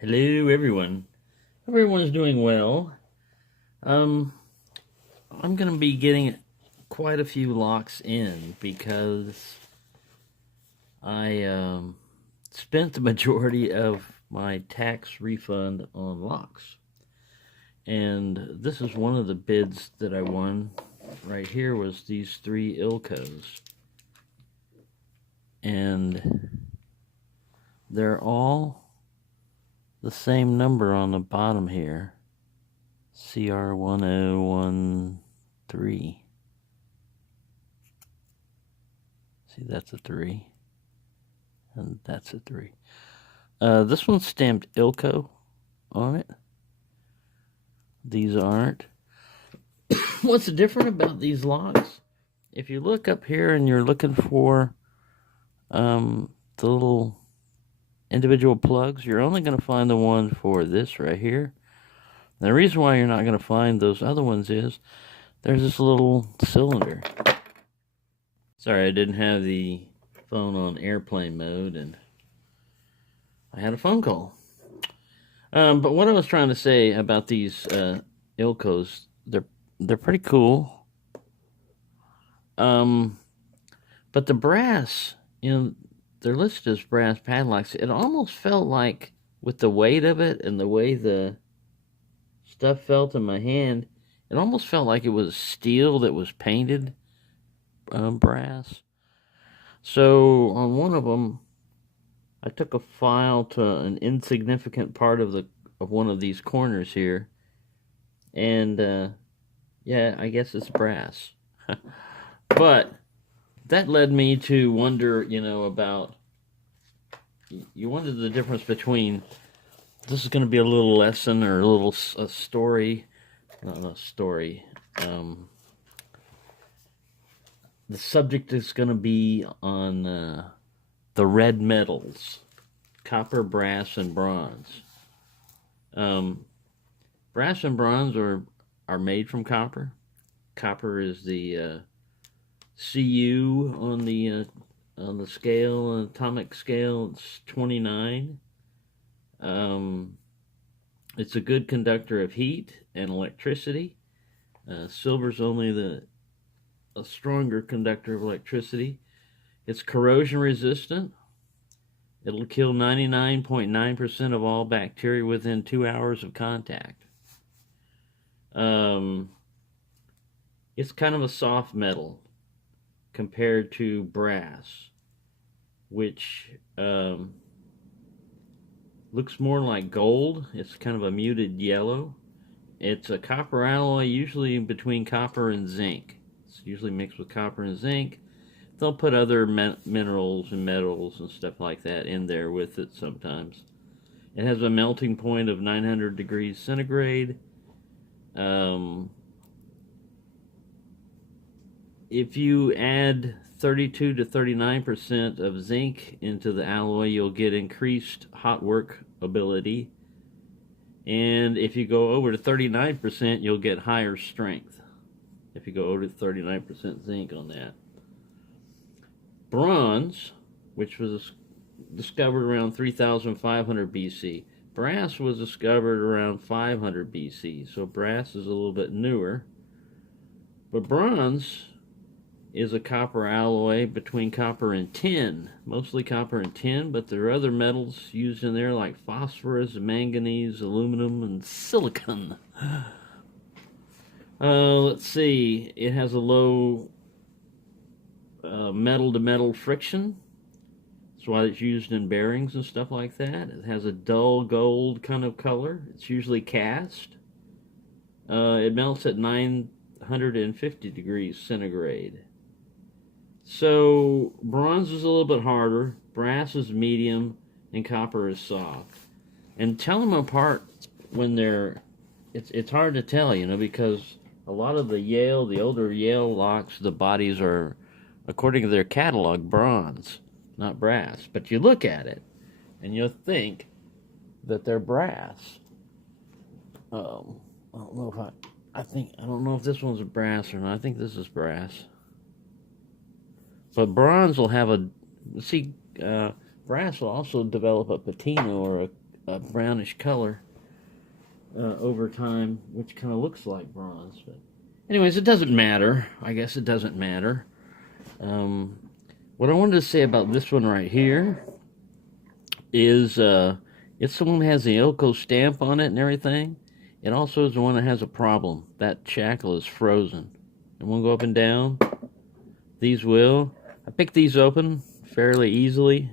Hello, everyone. Everyone's doing well. I'm going to be getting quite a few locks in because I spent the majority of my tax refund on locks. And this is one of the bids that I won. Right here was these three Ilcos. And they're all the same number on the bottom here. CR1013. See, that's a 3. And that's a 3. This one's stamped Ilco on it. These aren't. What's different about these locks? If you look up here and you're looking for the little individual plugs, you're only going to find the one for this right here. And the reason why you're not going to find those other ones is there's this little cylinder. Sorry, I didn't have the phone on airplane mode and I had a phone call. But what I was trying to say about these Ilcos, they're pretty cool. But the brass, they're listed as brass padlocks. It almost felt like, with the weight of it and the way the stuff felt in my hand, it almost felt like it was steel that was painted brass. So on one of them, I took a file to an insignificant part of one of these corners here, and yeah, I guess it's brass. But that led me to wonder, about, you wonder the difference between, this is going to be a little lesson or a story, not a story. The subject is going to be on the red metals, copper, brass, and bronze. Brass and bronze are made from copper. Copper is the Cu on the scale, atomic scale. It's 29. It's a good conductor of heat and electricity. Silver's only a stronger conductor of electricity. It's corrosion resistant. It'll kill 99.9% of all bacteria within 2 hours of contact. It's kind of a soft metal compared to brass, which looks more like gold. It's kind of a muted yellow. It's a copper alloy, usually between copper and zinc. It's usually mixed with copper and zinc. They'll put other minerals and metals and stuff like that in there with it sometimes. It has a melting point of 900 degrees centigrade. If you add 32 to 39% of zinc into the alloy, you'll get increased hot work ability. And if you go over to 39%, you'll get higher strength. If you go over to 39% zinc on that. Bronze, which was discovered around 3,500 BC. Brass was discovered around 500 BC, so brass is a little bit newer. But bronze is a copper alloy between copper and tin, mostly copper and tin, but there are other metals used in there like phosphorus, manganese, aluminum, and silicon. Let's see, it has a low metal-to-metal friction. That's why it's used in bearings and stuff like that. It has a dull gold kind of color. It's usually cast. It melts at 950 degrees centigrade. So bronze is a little bit harder, brass is medium, and copper is soft. And tell them apart when it's hard to tell, because a lot of the older Yale locks, the bodies are, according to their catalog, bronze, not brass. But you look at it, and you'll think that they're brass. I don't know if I don't know if this one's brass or not. I think this is brass. But bronze will have brass will also develop a patina or a brownish color over time, which kind of looks like bronze. But anyways, it doesn't matter. I guess it doesn't matter. What I wanted to say about this one right here is it's the one that has the Ilco stamp on it and everything. It also is the one that has a problem. That shackle is frozen. It won't go up and down. These will. I picked these open fairly easily.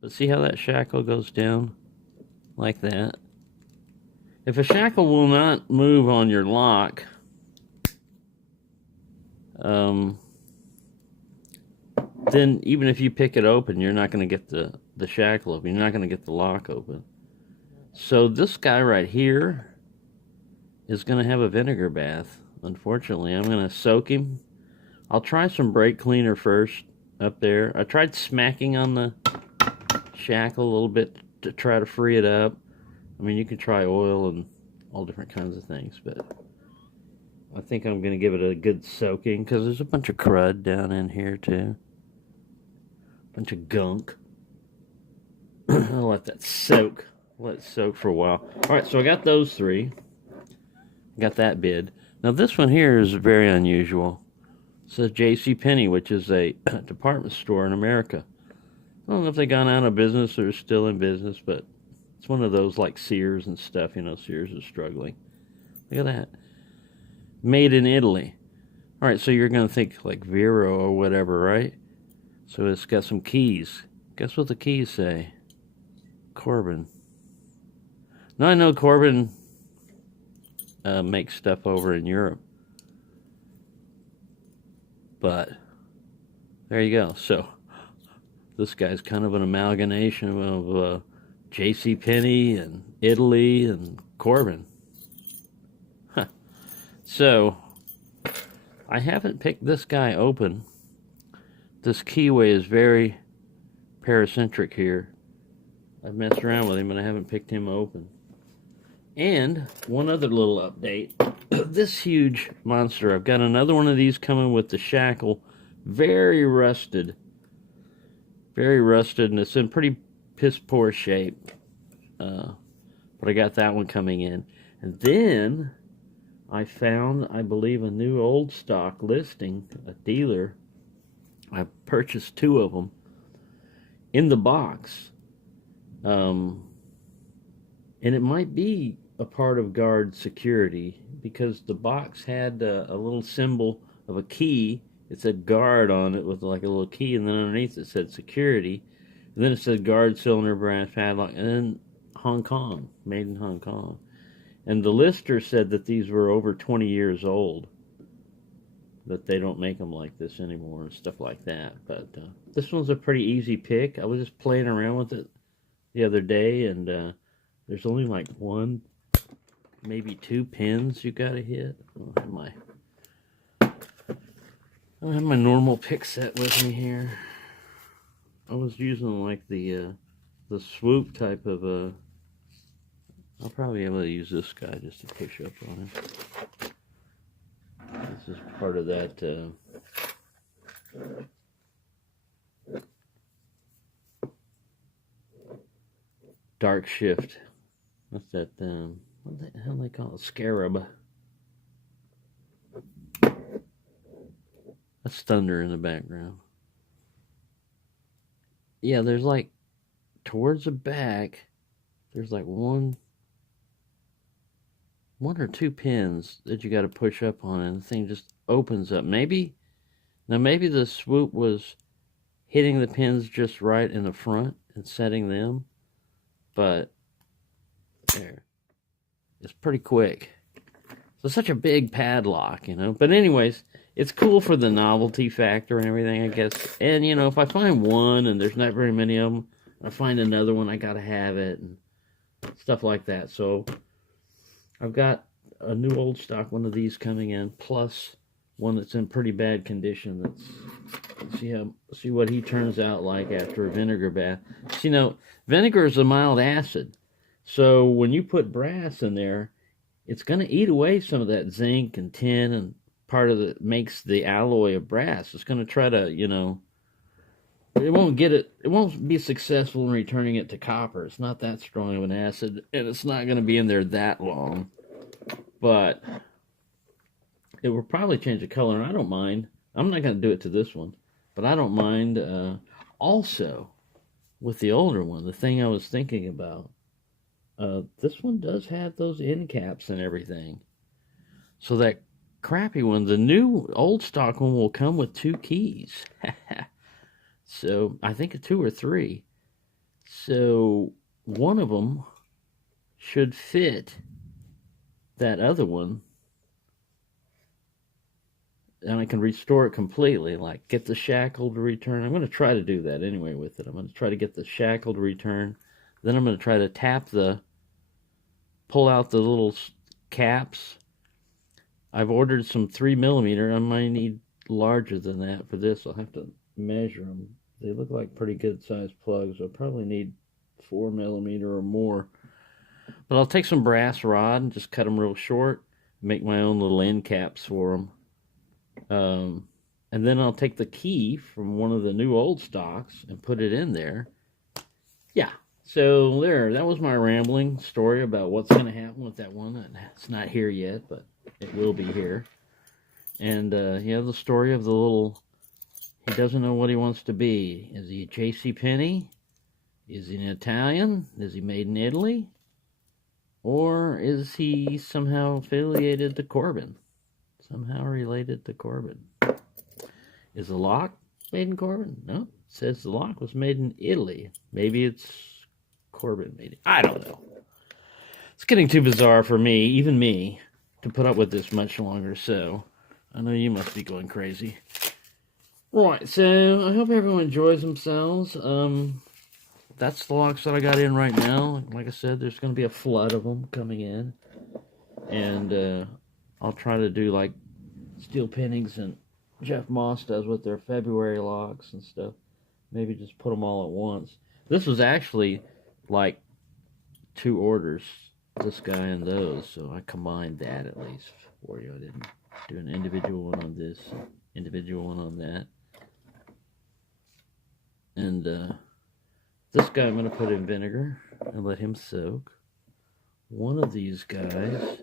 But see how that shackle goes down? Like that. If a shackle will not move on your lock, then even if you pick it open, you're not going to get the shackle open. You're not going to get the lock open. So this guy right here is going to have a vinegar bath. Unfortunately, I'm going to soak him. I'll try some brake cleaner first up there. I tried smacking on the shackle a little bit to try to free it up. I mean, you can try oil and all different kinds of things, but I think I'm going to give it a good soaking because there's a bunch of crud down in here too. Bunch of gunk. I'll let that soak. Let it soak for a while. Alright, so I got those three. Got that bid. Now this one here is very unusual. It says JCPenney, which is a department store in America. I don't know if they gone out of business or still in business, but it's one of those like Sears and stuff. You know, Sears is struggling. Look at that. Made in Italy. Alright, so you're going to think like Vero or whatever, right? So it's got some keys. Guess what the keys say? Corbin. Now I know Corbin makes stuff over in Europe. But there you go. So this guy's kind of an amalgamation of JCPenney and Italy and Corbin. Huh. So I haven't picked this guy open. This keyway is very paracentric here. I've messed around with him, but I haven't picked him open. And one other little update. This huge monster, I've got another one of these coming with the shackle. Very rusted. Very rusted, and it's in pretty piss-poor shape. But I got that one coming in. And then I found, I believe, a new old stock listing, a dealer. I purchased 2 of them in the box. And it might be a part of guard security because the box had a little symbol of a key. It said guard on it with like a little key, and then underneath it said security. And then it said guard cylinder, brass padlock, and then Hong Kong, made in Hong Kong. And the lister said that these were over 20 years old, that they don't make them like this anymore and stuff like that. But this one's a pretty easy pick. I was just playing around with it the other day, and there's only like 1, maybe 2 pins you gotta hit. I don't have my normal pick set with me here. I was using like the swoop type of I'll probably be able to use this guy just to push up on him. This is part of that dark shift. What's that? What the hell do they call it? Scarab. That's thunder in the background. Yeah, there's like towards the back. There's like one or 2 pins that you got to push up on, and the thing just opens up. Maybe the swoop was hitting the pins just right in the front and setting them, but there, it's pretty quick. So it's such a big padlock, you know. But anyways, it's cool for the novelty factor and everything, I guess. And you know, if I find one and there's not very many of them, I find another one, I gotta have it and stuff like that. So I've got a new old stock one of these coming in, plus one that's in pretty bad condition. Let's see what he turns out like after a vinegar bath. See, now vinegar is a mild acid, so when you put brass in there, it's going to eat away some of that zinc and tin and part of the makes the alloy of brass. It's going to try to, it won't get it. It won't be successful in returning it to copper. It's not that strong of an acid, and it's not going to be in there that long. But it will probably change the color, and I don't mind. I'm not going to do it to this one, but I don't mind. Also, with the older one, the thing I was thinking about, this one does have those end caps and everything. So that crappy one, the new old stock one, will come with 2 keys. So I think 2 or 3. So one of them should fit that other one, and I can restore it completely, like get the shackle to return. I'm going to try to do that anyway with it. I'm going to try to get the shackle to return. Then I'm going to try to pull out the little caps. I've ordered some 3mm. I might need larger than that for this. I'll have to measure them. They look like pretty good sized plugs. I'll probably need 4mm or more. But I'll take some brass rod and just cut them real short, make my own little end caps for them. And then I'll take the key from one of the new old stocks and put it in there. Yeah, so there, that was my rambling story about what's going to happen with that one. It's not here yet, but it will be here. And, yeah, the story of the little, he doesn't know what he wants to be. Is he a J.C. Penney? Is he an Italian? Is he made in Italy? Or is he somehow affiliated to Corbin? Somehow related to Corbin. Is the lock made in Corbin? No. It says the lock was made in Italy. Maybe it's Corbin made it. I don't know. It's getting too bizarre for me, even me, to put up with this much longer, so I know you must be going crazy. Right, so I hope everyone enjoys themselves. That's the locks that I got in right now. Like I said, there's going to be a flood of them coming in. And I'll try to do like Steel Pinnings and Jeff Moss does with their February locks and stuff. Maybe just put them all at once. This was actually like 2 orders, this guy and those, so I combined that at least for you. I didn't do an individual one on this, individual one on that. And this guy I'm going to put in vinegar and let him soak. One of these guys,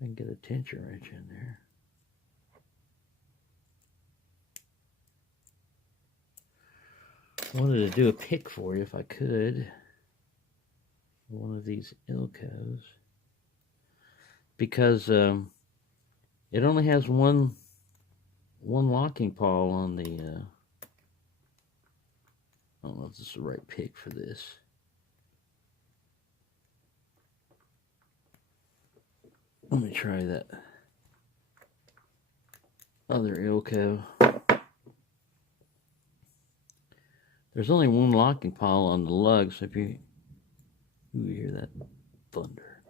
I can get a tension wrench in there. I wanted to do a pick for you if I could. One of these Ilcos. Because it only has one locking pawl on the... I don't know if this is the right pick for this. Let me try that other Ilco. There's only one locking pawl on the lug, so if you hear that thunder.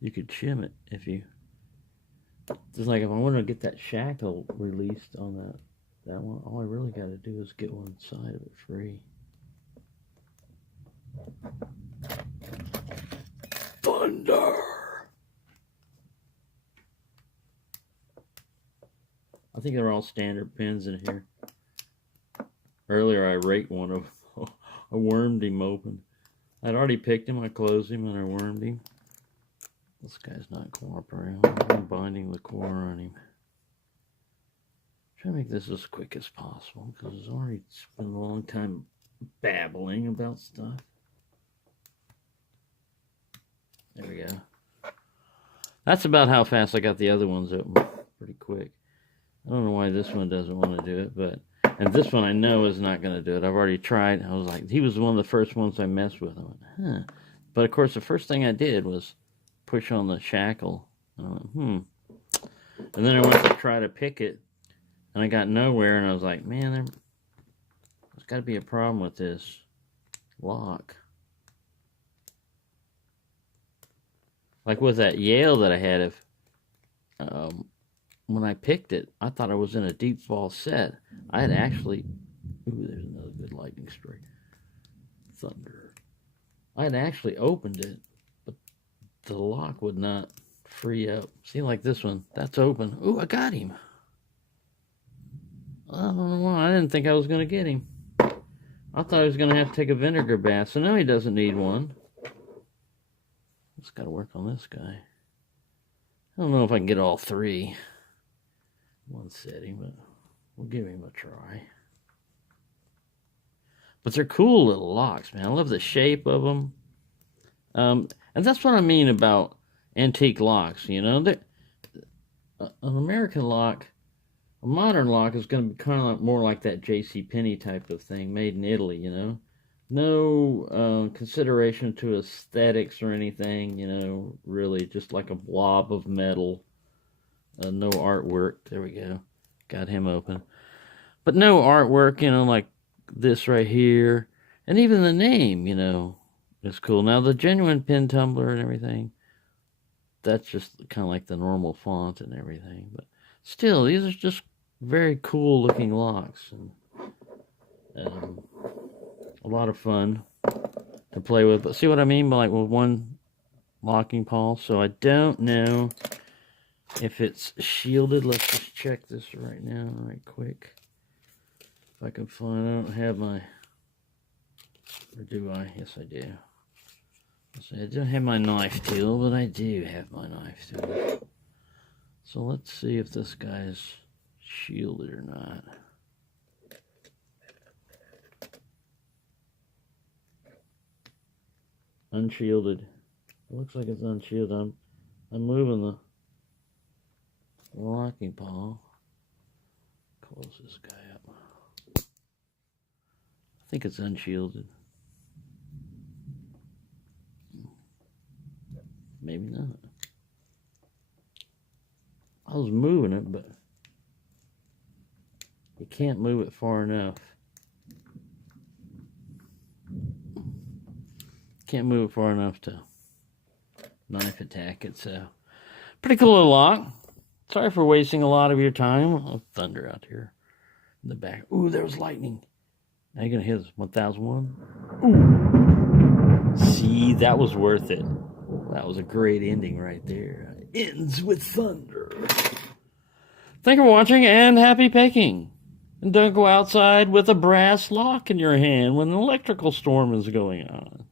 You could shim it if you... Just like if I want to get that shackle released on that one, all I really got to do is get one side of it free. Thunder! I think they're all standard pins in here. Earlier I raked one of them. I wormed him open. I'd already picked him, I closed him, and I wormed him. This guy's not cooperating. I'm binding the core on him. Try to make this as quick as possible because it's already spent a long time babbling about stuff. There we go. That's about how fast I got the other ones open. Pretty quick. I don't know why this one doesn't want to do it, but... And this one I know is not going to do it. I've already tried. I was like, he was one of the first ones I messed with. I went, huh. But of course, the first thing I did was push on the shackle. And I went, And then I went to try to pick it, and I got nowhere, and I was like, man, there's got to be a problem with this lock. Like with that Yale that I had, if when I picked it, I thought I was in a deep fall set. I had actually Ooh, there's another good lightning strike. Thunder. I had actually opened it, but the lock would not free up. See, like this one, that's open. Ooh, I got him. I don't know why. I didn't think I was going to get him. I thought I was going to have to take a vinegar bath, so now he doesn't need one. Just got to work on this guy. I don't know if I can get all three one setting, but we'll give him a try. But they're cool little locks, man. I love the shape of them. And that's what I mean about antique locks, you know. An American lock, a modern lock is going to be kind of like, more like that J.C. Penney type of thing, made in Italy, you know. No consideration to aesthetics or anything, you know, really just like a blob of metal. No artwork. There we go. Got him open. But no artwork, you know, like this right here. And even the name, you know, is cool. Now, the genuine pin tumbler and everything, that's just kind of like the normal font and everything. But still, these are just very cool looking locks. And a lot of fun to play with. But see what I mean by like with one locking pawl? So I don't know if it's shielded. Let's just check this right now, right quick. If I can find, I don't have my, or do I? Yes, I do. I don't have my knife tool, but I do have my knife tool. So let's see if this guy's shielded or not. Unshielded. It looks like it's unshielded. I'm moving the locking pawl. Close this guy up. I think it's unshielded. Maybe not. I was moving it, but you can't move it far enough. Can't move it far enough to knife attack it, so pretty cool little lock. Sorry for wasting a lot of your time. Oh, thunder out here in the back. Ooh, there was lightning. Now you're gonna hit this 1001. Ooh. See, that was worth it. That was a great ending right there. It ends with thunder. Thank you for watching and happy picking. And don't go outside with a brass lock in your hand when an electrical storm is going on.